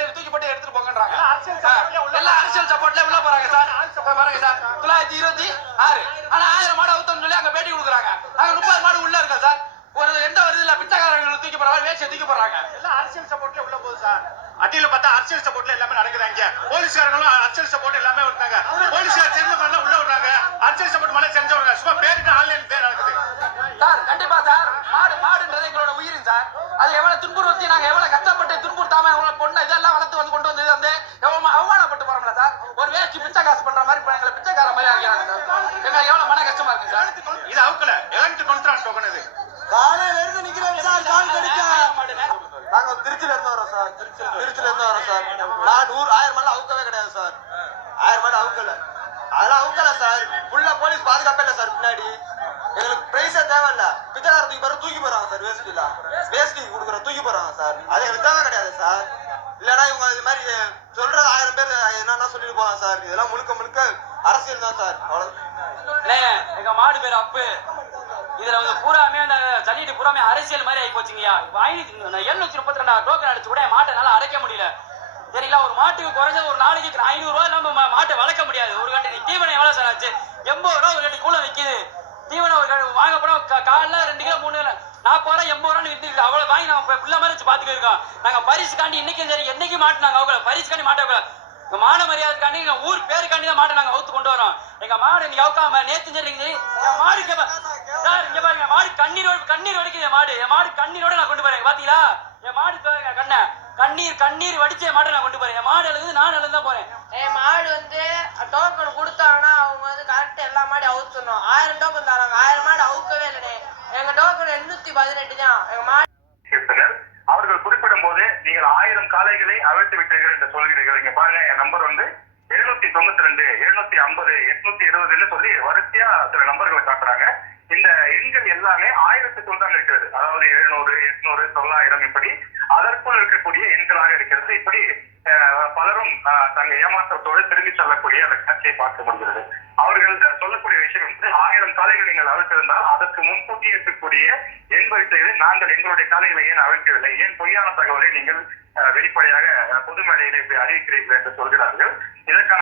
இருந்து தூக்கி போட்டு எடுத்துட்டு போங்கன்றாங்க. எல்லாம் அரசியல் சப்போர்ட்ல உள்ள போறாங்க சார். பாருங்க சார் 926. ஆனா 1000 மாடு அவுத்தோம்னு சொல்லி அங்க பேட்டி கொடுக்குறாங்க. நாங்க 30 மாடு உள்ள இருக்கோம் சார். ஒரு எந்த வருது இல்ல பிச்சைக்காரங்களை தூக்கி போறாங்க, வேஷ்டியை தூக்கி போறாங்க. எல்லாம் அரசியல் சப்போர்ட்ல உள்ள போகுது சார். அடியில பார்த்தா அரசியல் சப்போர்ட்ல எல்லாமே நடக்குதாங்க. போலீஸ்காரங்களும் அரசியல் சப்போர்ட் எல்லாமே விட்டாங்க. போலீஸ்கார செஞ்சவங்க உள்ள விடுறாங்க. அரசியல் சப்போர்ட் மேல செஞ்சவங்க சும்மா பேருக்கு ஆன்லைன் பேர் நடக்குது சார். கண்டிப்பா சார். மாடுன்றது எங்களோட உயிரின் சார். அது எவ்வளவு துன்புறுத்தி நாங்க எவ்வளவு கஷ்டப்பட்டு துன்புறுத்தாம எவ்வளவு பொண்ணு இதெல்லாம் வளர்த்து வந்து கொண்டு வந்து வந்து அவமானப்பட்டு போறோம்ல சார். ஒரு வேஷ்டி பிச்சை காசு பண்ற மாதிரி எங்களை பிச்சைக்கார மாதிரி ஆகிறாங்க சார். எங்களுக்கு எவ்வளவு மன கஷ்டமா இருக்கு சார். இது அவுக்கல 11 டோக்கன் இது காலையில இருந்து நிக்கிறோம் சார். கால் கடிக்க நாங்க திருச்சியில இருந்து வரோம் சார். திருச்சியில இருந்து வரோம் சார். நான் 1000 மாடு அவுக்கவே கிடையாது சார். 1000 மாடு அவுக்கல. அதெல்லாம் அவுக்கல சார். ஃபுல்லா போலீஸ் பாதுகாப்பே இல்ல சார். பின்னாடி எங்களுக்கு பிரைஸே தேவையில்ல. பிச்சைக்கார தூக்கி போறாங்க சார். வேஸ்டி கொடுக்குற தூக்கி போறாங்க சார். அது எங்களுக்கு தேவை கிடையாது சார். இல்லன்னா இவங்க இது மாதிரி சொல்றது 1000 பேர் என்னன்னா சொல்லிட்டு போவாங்க சார். இதெல்லாம் முழுக்க அரசியல் தான் சார். அவ்வளவு எங்க மாடு பேர் அப்பு. இதுல வந்து பூராமே அந்த சல்லிட்டு பூராமே அரசியல் மாதிரி ஆகி போச்சுங்கய்யா. 732 டோக்கன் அடிச்சு கூட மாட்டை நல்லா அடைக்க முடியல. சரிங்களா? ஒரு மாட்டுக்கு குறைஞ்சது ஒரு நாளைக்கு 500 ரூபாய் இல்லாம மாட்டை வளர்க்க முடியாது. ஒரு கட்டி தீவனம் எவ்வளவு சார் ஆச்சு? 80 ரூபா ஒரு கட்டி கூட விற்கிது. தீவனம் ஒரு வாங்க போனோம் காலைல 2 கிலோ 3 கிலோ 40 ரூபா 80 ரூபான்னு வித்துக்கிட்டு அவ்வளவு வாங்கி நம்ம பிள்ளை மாதிரி வச்சு பாத்துக்கிட்டு இருக்கோம். நாங்க பரிசுக்காண்டி இன்னைக்கும் சரி என்னைக்கு மாட்டினாங்க அவங்க பரிசுக்காண்டி மாட்ட மான மரியாதைக்காண்டி ஊர் பேருக்காண்டி தான் மாட்டை நாங்க அவுத்து கொண்டு வரோம். எங்க மாடு இன்னைக்கு அவுக்காம நேத்து சரி மாடு சார் இங்க பாருங்க மாடு கண்ணீர் வடிக்குது. மாடு என் மாடு கண்ணீரோட நான் கொண்டு போறேன். பாத்தீங்களா? என் மாடு கண்ணீர் வடிச்ச மாட்டை நான் கொண்டு போறேன். என் மாடு அழுது நான் அழுது தான் போறேன். என் மாடு வந்து டோக்கன் கொடுத்தாங்கன்னா அவங்க வந்து கரெக்டா எல்லா மாடி அவுத்துணும். 1000 டோக்கன் தராங்க. 1000 மாடு அவுக்கவே இல்லைனே. எங்க டோக்கன் 818 தான். எங்க மாடு அவர்கள் குறிப்பிடும் போது நீங்கள் 1000 காளைகளை அவிழ்த்து விட்டீர்கள் என்று சொல்கிறீர்கள். இங்க பாருங்க, என் நம்பர் வந்து 792 750 820 சொல்லி வரிசையா சில நம்பர்களை காட்டுறாங்க. இந்த எண்கள் எல்லாமே 1000த்துக்குள் தான் இருக்கிறது. அதாவது 700 800 900 இப்படி அதற்குள் இருக்கக்கூடிய எண்களாக இருக்கிறது. இப்படி பலரும் தங்கள் ஏமாற்றத்தோடு திரும்பி செல்லக்கூடிய அந்த காட்சியை பார்க்க முடிகிறது. அவர்கள் சொல்லக்கூடிய விஷயம் வந்து 1000 காளைகள் நீங்கள் அவிழ்த்திருந்தால் அதற்கு முன்கூட்டியே இருக்கக்கூடிய எண் வரிசைகளை நாங்கள் எங்களுடைய காளைகளை ஏன் அவிழ்க்கவில்லை, ஏன் பொய்யான தகவலை நீங்கள் வெளிப்படையாக பொது மேடையில் இப்படி அறிவிக்கிறீர்கள் என்று சொல்கிறார்கள். இதற்கான